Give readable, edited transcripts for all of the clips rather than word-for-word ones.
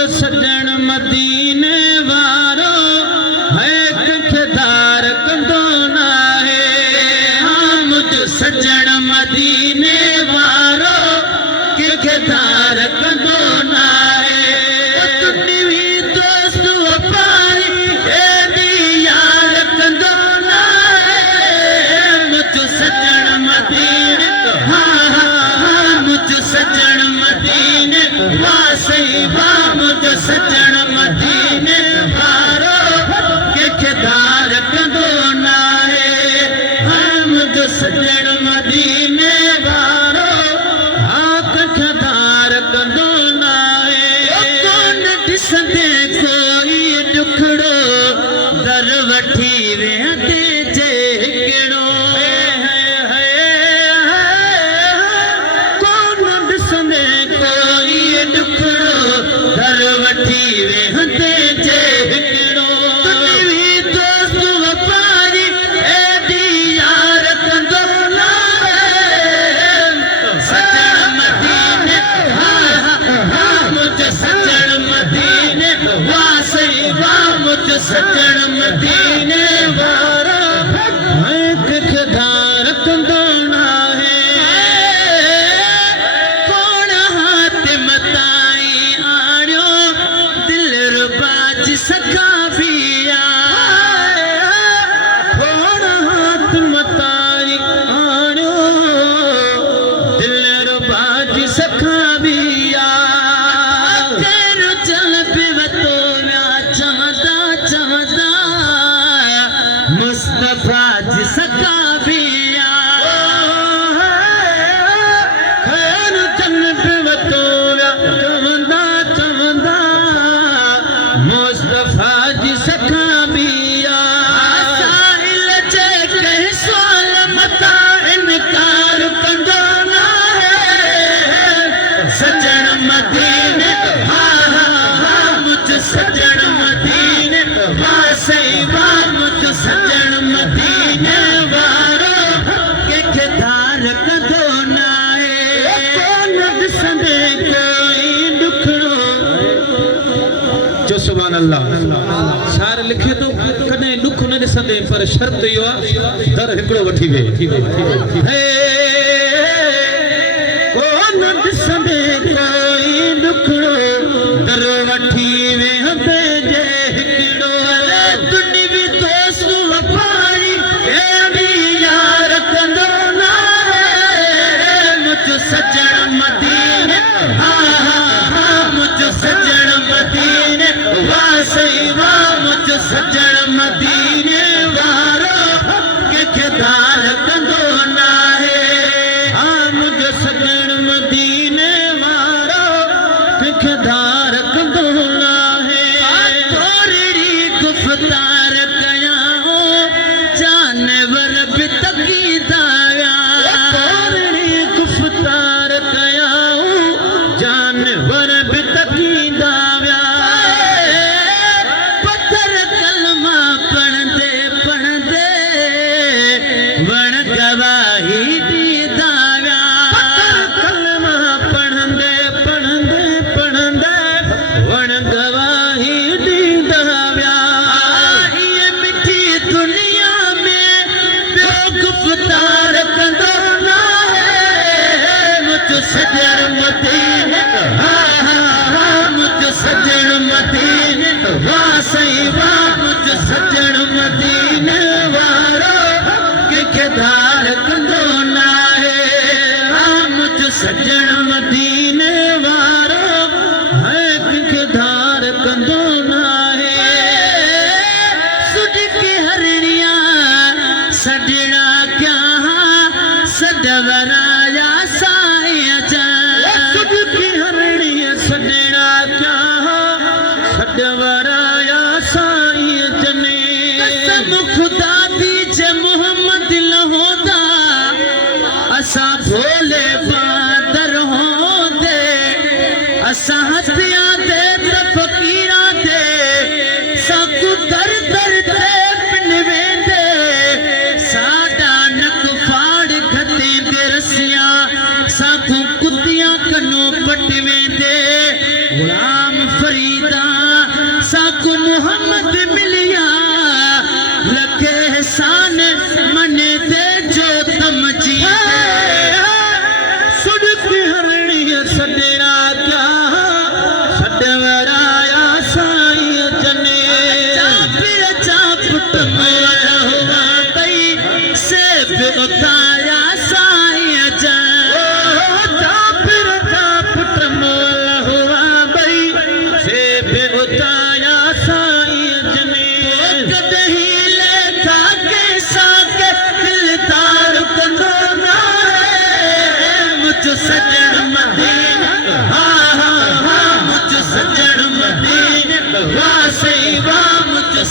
मुझ सजन मदीने वारो है कंखदार कंदो ना है। हाँ मुझ सजन मदीने वारो कंखदार कंदो ना है। तुन्नी दोस्त वफारी एदी यार कंदो ना है। मुझ सजन मदीने हाँ हाँ मुझ सजन मदीने वाह सही वाह मुझ सजन मदीने वारो कंखदार कंदो ना है। हाँ मुझ सजन मदीने वारो हाँ कंखदार कंदो ना है। कौन ॾिसंदे कोई ॾुखड़ो दर वठी वेहंदे जे हिकिड़ो कौन ॾिसंदे कोई ॾुखड़ो दर वठी वेहंदे जे हिकिड़ो। तुंहिंजी दोस्त वफारी एदी यार कंदो ना है। सजन मदीने हाँ मुझ सजन मदीने वाह सही वाह मुझ सजन मदीने वारो है कंखदार कंदो ना है। कौन हाथ मताई आड़ियो दिल रुबा जी सखा पिया। कौन हाथ मताई आड़ियो दिल रुबा जी सखा पिया। तेरू चल पिवतो व्या चमदा चमदा मुस्तफा जी सखा पिया। खैर चल पिवतो व्या चमदा चमदा मुस्तफा जी सखा पिया। साहिल जे कहीं सवाल मता इनकार कंदो ना है। सजन मदीने हाँ हाँ हाँ मुझ सजन मदीने वाह सही वाह मुझ सजन मदीने वारो कंखदार कंदो ना है। कौन ॾिसंदे कोई ॾुखड़ो जो सुभान अल्लाह। शार लिखे तो कॾहिं ॾुख न ॾिसंदे पर शर्त इहो आहे दर हिकिड़ो वठी वे। कौन ॾिसंदे कोई ॾुखड़ो दर वठी वेहंदे जे हिकिड़ो। तुंहिंजी दोस्त वफारी एदी यार कंदो ना है। मुझ सजन मदीने हाँ हाँ हाँ मुझ सजन मदीने वाह सही वाह मुझ सजन मदीने वारो कंखदार कंदो ना है। हाँ मुझ सजन मदीने वारो कंखदार कंदो ना है। थोड़ी गुफ्तार कयां जानवर भी तकीदा व्या। थोड़ी गुफ्तार कयां जानवर भी तकीदा व्या। पत्थर कलमा पढ़ंदे पढ़ंदे वण गवाही ॾींदा व्या। कलमा पढ़ंदे पढ़ंदे पढ़ंदे वण गवाही ॾींदा व्या। इहे मिठी दुनिया में ॿियो गुफ्तार कंदो ना है। मुझ सजन मदीने हाँ हाँ हाँ मुझ सजन मदीने वाह सही वाह मुझ सजन मदीने वारो कंखदार कंदो ना है। हाँ मुझ सजन मदीने वारो है कंखदार कंदो ना है। सुड के हरनिया सजना क्या सडवराया साईं जा। सुड की हरनिया सजना क्या सडवराया साईं जने। कसम खुदा दी जे मोहम्मद लहोंदा असा भोले बादर होंदे। असा हथिया दे त फकीरा दे साकू दर दर दे पिन वेंदे। साडा नक फाड़ खते दे रसिया साकू कुतिया कनो पट वेंदे। गुलाम फरीद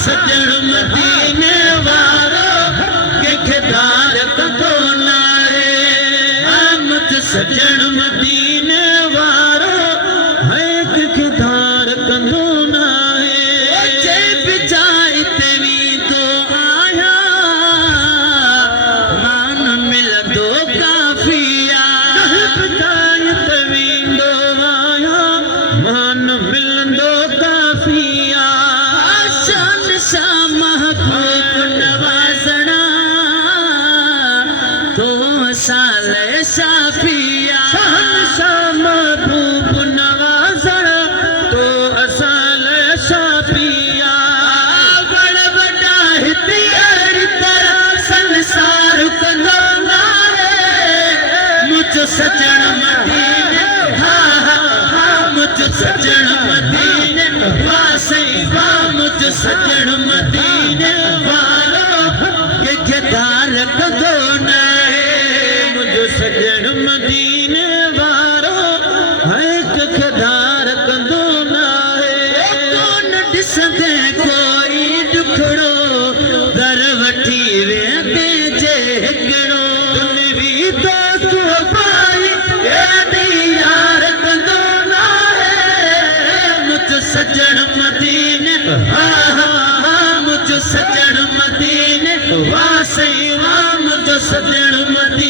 सजण मदीने वारो कंहिंखे दार कंदो न आहे मुंहिंजो सजण मदीने वारो है कंहिंखे दार कंदो न आहे जे बि जाइ ते वेंदो आहियां मान मिलंदो काफ़ी आहे जंहिं बि जाइ ते वेंदो आहियां मान मिलंदो काफ़ी आहे शान सां महबूब नवाज़णा तो साल साफ़िया शान सां महबूब नवाज़णा तो असाल साफ़िया वड़ वॾा हिते अहिड़ी तरह संसार कंदो न आहे मुंहिंजो सजण मदीने हा हा हा मुंहिंजो सजण मदीने वाह सही वाह मुंहिंजो सजण मदीने वारो कंहिंखे दार कंदो न आहे मुंहिंजो सजण मदीने वारो है कंहिंखे दार कंदो न आहे कोन ॾिसंदे कोई ॾुखड़ो दर वठी वेंदे जे हिकिड़ो तुंहिंजी दोस्त पाई एॾी यार कंदो न आहे मुंहिंजो सजण मदीने हा हा हा मुंहिंजो सजण मदीने वाह सही वाह मुंहिंजो सजण मदीने